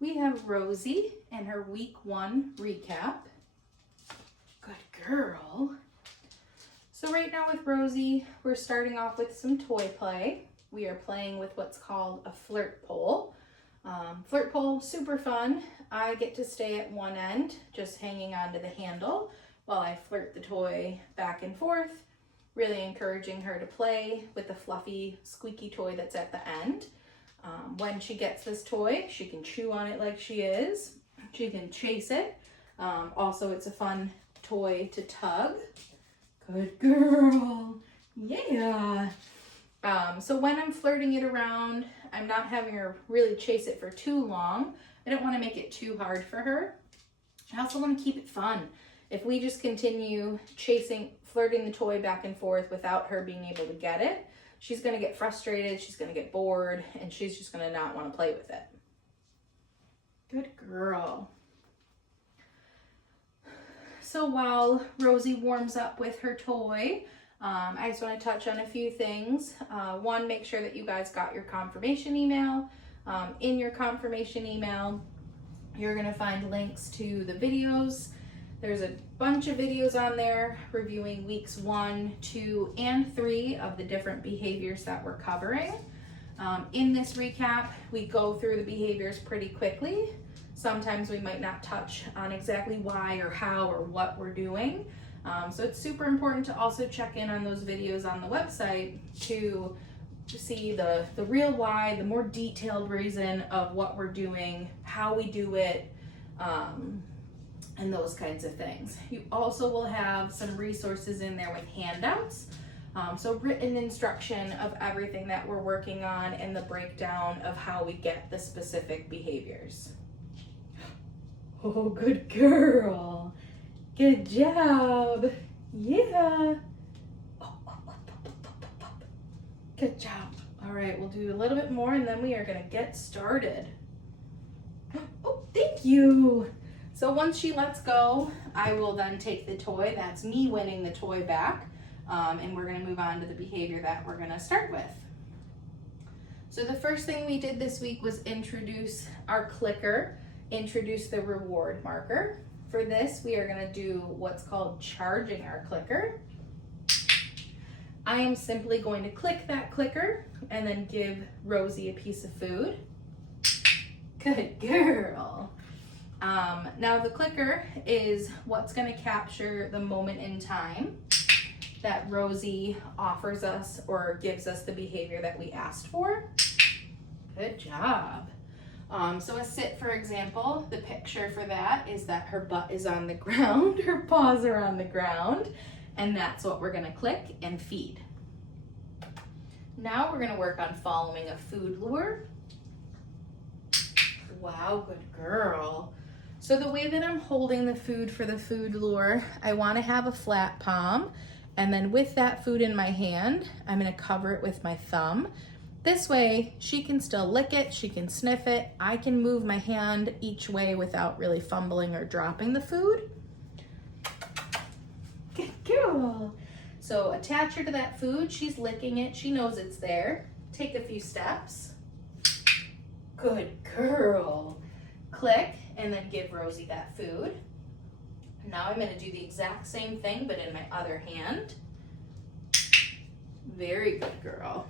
We have Rosie and her week 1 recap. Good girl. So right now with Rosie, we're starting off with some toy play. We are playing with what's called a flirt pole. Flirt pole, super fun. I get to stay at one end, just hanging onto the handle while I flirt the toy back and forth, really encouraging her to play with the fluffy, squeaky toy that's at the end. When she gets this toy, she can chew on it like she is. She can chase it. Also, it's a fun toy to tug. Good girl. Yeah. So when I'm flirting it around, I'm not having her really chase it for too long. I don't want to make it too hard for her. I also want to keep it fun. If we just continue flirting the toy back and forth without her being able to get it, she's going to get frustrated, she's going to get bored, and she's just going to not want to play with it. Good girl. So while Rosie warms up with her toy, I just want to touch on a few things. One, make sure that you guys got your confirmation email. In your confirmation email, you're going to find links to the videos. There's a bunch of videos on there reviewing weeks 1, 2, and 3 of the different behaviors that we're covering. In this recap, we go through the behaviors pretty quickly. Sometimes we might not touch on exactly why or how or what we're doing. So it's super important to also check in on those videos on the website to see the real why, the more detailed reason of what we're doing, how we do it, and those kinds of things. You also will have some resources in there with handouts. So written instruction of everything that we're working on and the breakdown of how we get the specific behaviors. Oh, good girl. Good job. Yeah. Good job. All right, we'll do a little bit more and then we are going to get started. Oh, thank you. So once she lets go, I will then take the toy. That's me winning the toy back. And we're going to move on to the behavior that we're going to start with. So the first thing we did this week was introduce our clicker, introduce the reward marker. For this, we are going to do what's called charging our clicker. I am simply going to click that clicker and then give Rosie a piece of food. Good girl. Now the clicker is what's going to capture the moment in time that Rosie offers us or gives us the behavior that we asked for. Good job. So a sit, for example, the picture for that is that her butt is on the ground, her paws are on the ground, and that's what we're gonna click and feed. Now we're gonna work on following a food lure. Wow, good girl. So the way that I'm holding the food for the food lure, I wanna have a flat palm, and then with that food in my hand, I'm gonna cover it with my thumb. This way, she can still lick it, she can sniff it. I can move my hand each way without really fumbling or dropping the food. Good girl. So attach her to that food, she's licking it, she knows it's there. Take a few steps. Good girl. Click, and then give Rosie that food. Now I'm gonna do the exact same thing, but in my other hand. Very good girl.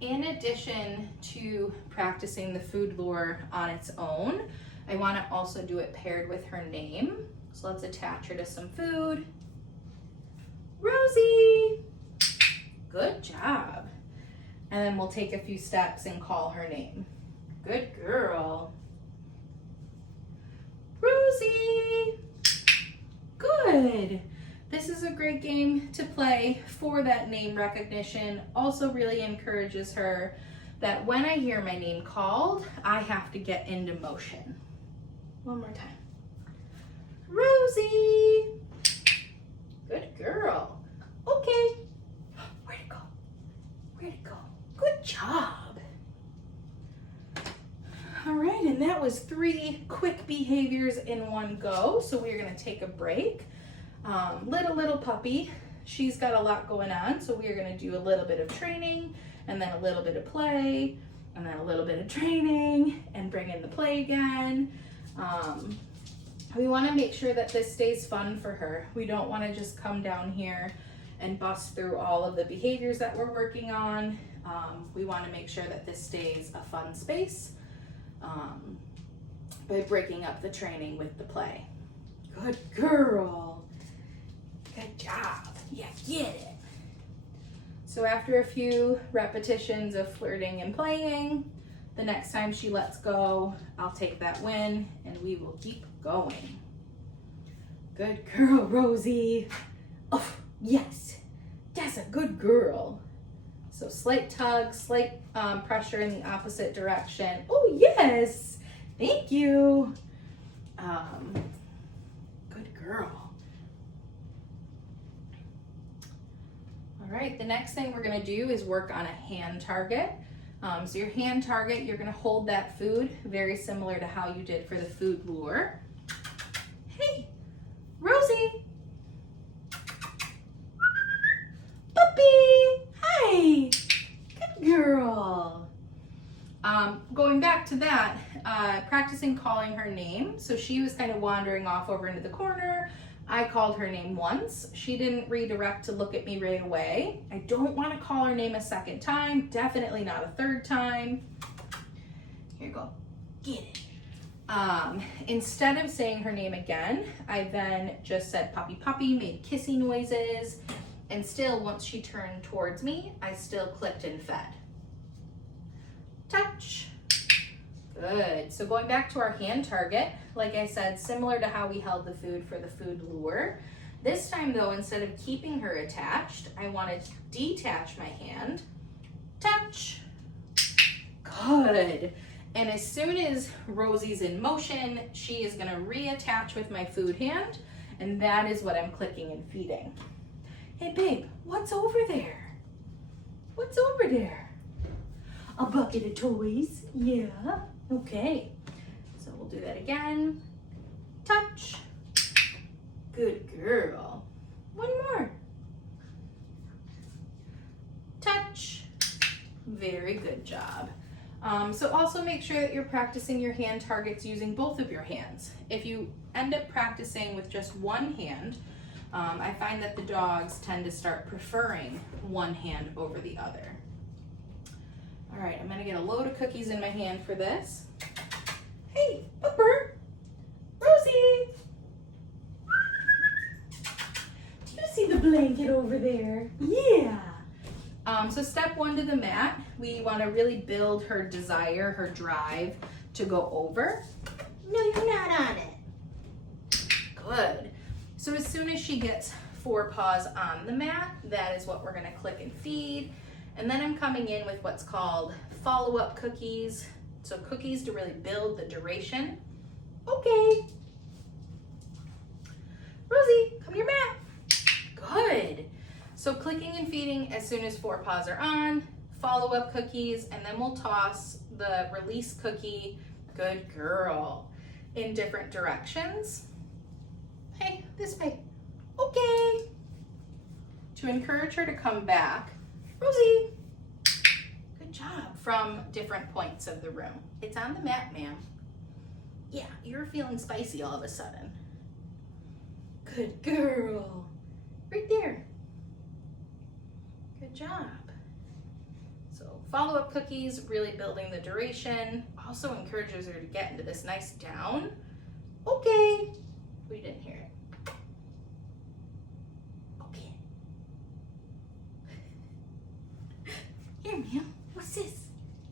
In addition to practicing the food lure on its own, I want to also do it paired with her name. So let's attach her to some food. Rosie! Good job. And then we'll take a few steps and call her name. Good girl. Rosie! Good. This is a great game to play for that name recognition. Also really encourages her that when I hear my name called, I have to get into motion. One more time. Rosie! Good girl. Okay. Where'd it go? Where'd it go? Good job. All right, and that was 3 quick behaviors in one go. So we're gonna take a break. Little puppy, she's got a lot going on, so we are going to do a little bit of training and then a little bit of play, and then a little bit of training and bring in the play again. We want to make sure that this stays fun for her. We don't want to just come down here and bust through all of the behaviors that we're working on. We want to make sure that this stays a fun space by breaking up the training with the play. Good girl. Good job. Yeah, get it. So after a few repetitions of flirting and playing, the next time she lets go, I'll take that win and we will keep going. Good girl, Rosie. Oh, yes, that's a good girl. So slight tug, slight pressure in the opposite direction. Oh, yes, thank you. Good girl. All right, the next thing we're gonna do is work on a hand target. So your hand target, you're gonna hold that food very similar to how you did for the food lure. Hey, Rosie. Puppy, hi, good girl. Going back to that, practicing calling her name. So she was kind of wandering off over into the corner. I called her name once. She didn't redirect to look at me right away. I don't want to call her name a second time, definitely not a third time. Here you go, get it. Instead of saying her name again, I then just said puppy puppy, made kissy noises, and still once she turned towards me, I still clicked and fed. Touch. Good. So going back to our hand target, like I said, similar to how we held the food for the food lure. This time though, instead of keeping her attached, I wanted to detach my hand. Touch. Good. And as soon as Rosie's in motion, she is gonna reattach with my food hand, and that is what I'm clicking and feeding. Hey babe, what's over there? What's over there? A bucket of toys, yeah. Okay, so we'll do that again. Touch. Good girl. One more. Touch. Very good job. So also make sure that you're practicing your hand targets using both of your hands. If you end up practicing with just one hand, I find that the dogs tend to start preferring one hand over the other. All right, I'm gonna get a load of cookies in my hand for this. Hey, Pupper, Rosie. You see the blanket over there? Yeah. So step one to the mat, we wanna really build her desire, her drive to go over. No, you're not on it. Good. So as soon as she gets 4 paws on the mat, that is what we're gonna click and feed. And then I'm coming in with what's called follow-up cookies. So cookies to really build the duration. Okay. Rosie, come your mat. Good. So clicking and feeding as soon as 4 paws are on, follow-up cookies, and then we'll toss the release cookie, good girl, in different directions. Hey, this way. Okay. To encourage her to come back, Rosie, good job, from different points of the room. It's on the mat, ma'am. Yeah, you're feeling spicy all of a sudden. Good girl. Right there. Good job. So follow-up cookies, really building the duration. Also encourages her to get into this nice down. Okay. We didn't hear it. Here, ma'am, what's this?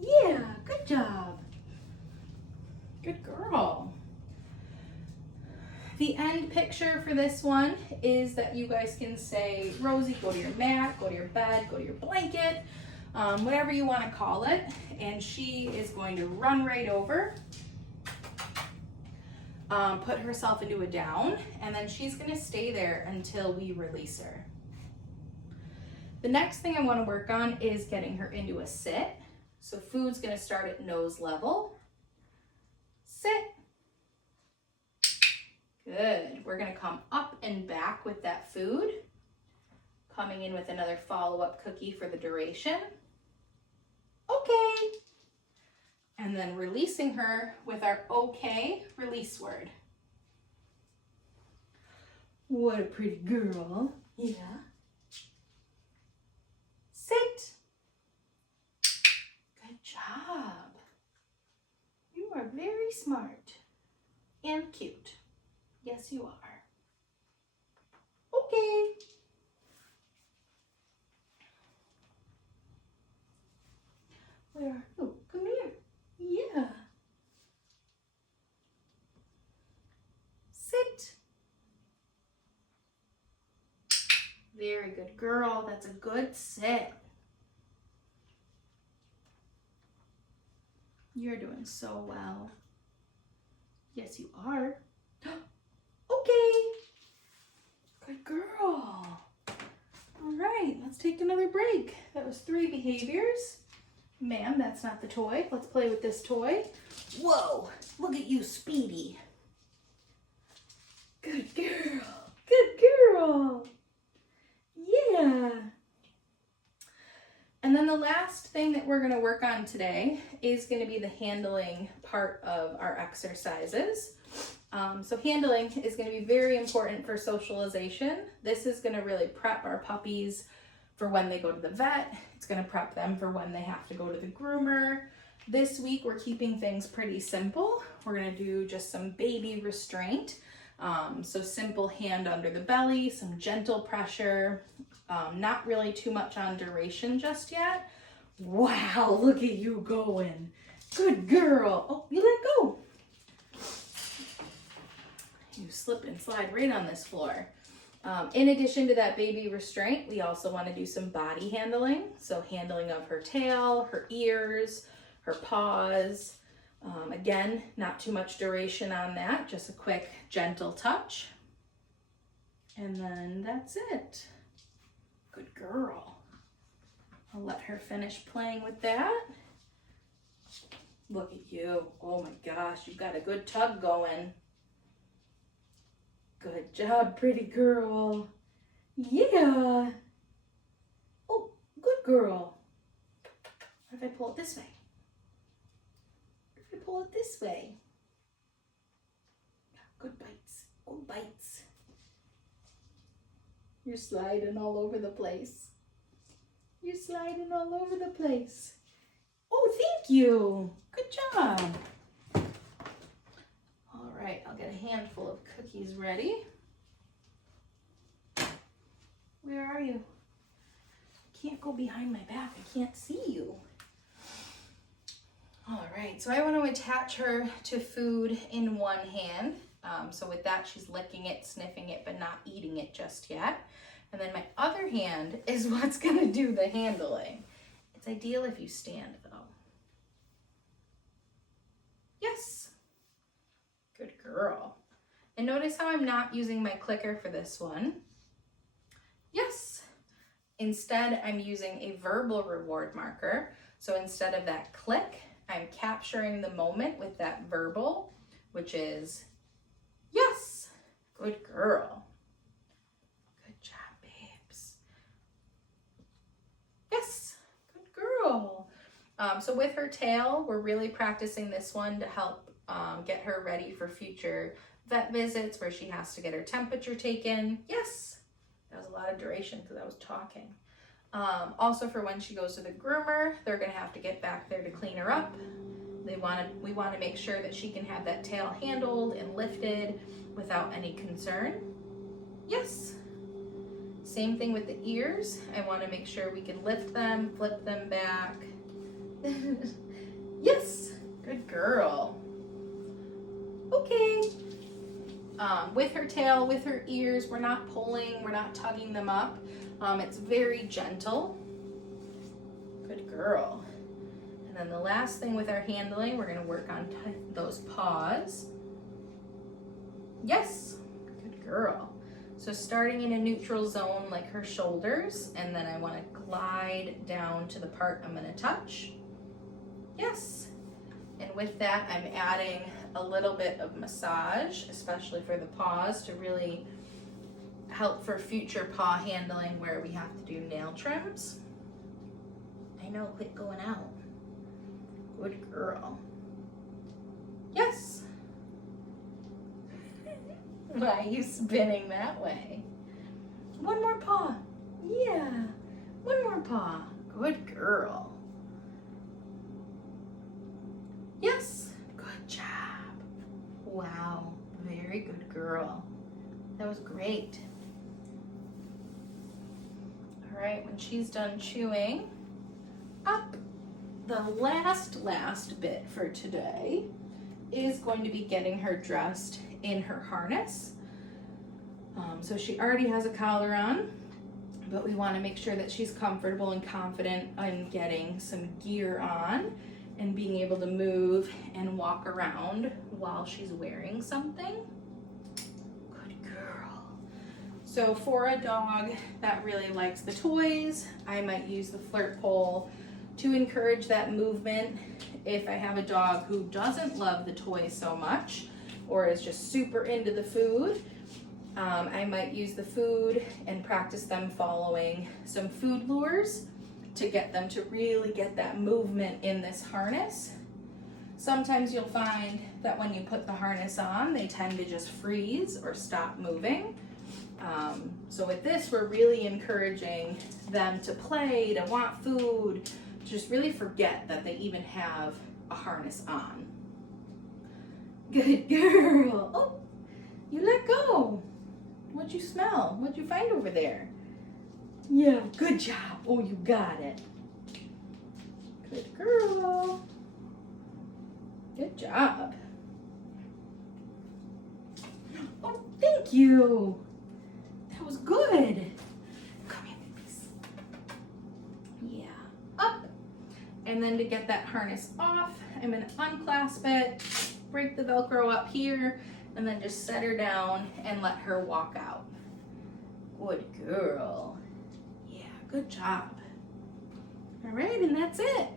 Yeah, good job. Good girl. The end picture for this one is that you guys can say, Rosie, go to your mat, go to your bed, go to your blanket, whatever you want to call it. And she is going to run right over, put herself into a down, and then she's going to stay there until we release her. The next thing I want to work on is getting her into a sit. So food's going to start at nose level. Sit. Good. We're going to come up and back with that food. Coming in with another follow-up cookie for the duration. Okay. and then releasing her with our okay release word. What a pretty girl. Yeah. Sit. Good job. You are very smart and cute. Yes, you are. Okay. Where are you? Come here. Yeah. Sit. Very good girl. That's a good sit. You're doing so well. Yes, you are. Okay. Good girl. All right, let's take another break. That was 3 behaviors. Ma'am, that's not the toy. Let's play with this toy. Whoa, look at you, Speedy. Good girl. Good girl. Yeah. And then the last thing that we're going to work on today is going to be the handling part of our exercises. So handling is going to be very important for socialization. This is going to really prep our puppies for when they go to the vet. It's going to prep them for when they have to go to the groomer. This week we're keeping things pretty simple. We're going to do just some baby restraint. So simple hand under the belly, some gentle pressure, not really too much on duration just yet. Wow, look at you going. Good girl. Oh, you let go. You slip and slide right on this floor. In addition to that baby restraint, we also want to do some body handling. So handling of her tail, her ears, her paws. Again, not too much duration on that, just a quick gentle touch. And then that's it. Good girl. I'll let her finish playing with that. Look at you. Oh my gosh, you've got a good tug going. Good job, pretty girl. Yeah. Oh, good girl. What if I pull it this way? What if I pull it this way? Good bites. Good bites. You're sliding all over the place. You're sliding all over the place. Oh, thank you. Good job. All right, I'll get a handful of cookies ready. Where are you? Can't go behind my back. I can't see you. All right, so I want to attach her to food in one hand. So with that, she's licking it, sniffing it, but not eating it just yet. And then my other hand is what's going to do the handling. It's ideal if you stand, though. Yes. Good girl. And notice how I'm not using my clicker for this one. Yes. Instead, I'm using a verbal reward marker. So instead of that click, I'm capturing the moment with that verbal, which is yes. Good girl. Good job, babes. Yes. Good girl. So with her tail, we're really practicing this one to help get her ready for future vet visits where she has to get her temperature taken. Yes. That was a lot of duration because I was talking. Also for when she goes to the groomer, they're going to have to get back there to clean her up. We want to make sure that she can have that tail handled and lifted without any concern. Yes. Same thing with the ears. I want to make sure we can lift them, flip them back. Yes. Good girl. Okay. With her tail, with her ears, we're not pulling, we're not tugging them up. It's very gentle. Good girl. And then the last thing with our handling, we're going to work on those paws. Yes. Good girl. So starting in a neutral zone like her shoulders, and then I want to glide down to the part I'm going to touch. Yes. And with that, I'm adding a little bit of massage, especially for the paws, to really help for future paw handling where we have to do nail trims. I know, quit going out. Good girl. by you spinning that way. One more paw. Yeah. One more paw. Good girl. Yes. Good job. Wow. Very good girl. That was great. All right, when she's done chewing, up. The last bit for today is going to be getting her dressed in her harness. So she already has a collar on, but we want to make sure that she's comfortable and confident in getting some gear on and being able to move and walk around while she's wearing something. Good girl. So for a dog that really likes the toys, I might use the flirt pole to encourage that movement. If I have a dog who doesn't love the toys so much or is just super into the food, I might use the food and practice them following some food lures to get them to really get that movement in this harness. Sometimes you'll find that when you put the harness on, they tend to just freeze or stop moving. So with this, we're really encouraging them to play, to want food, just really forget that they even have a harness on. Good girl. Oh, you let go. What'd you smell? What'd you find over there? Yeah, good job. Oh, you got it. Good girl. Good job. Oh, thank you. That was good. Come here, babies. Yeah, up. And then to get that harness off, I'm gonna unclasp it, break the Velcro up here, and then just set her down and let her walk out. Good girl. Yeah, good job. All right, and that's it.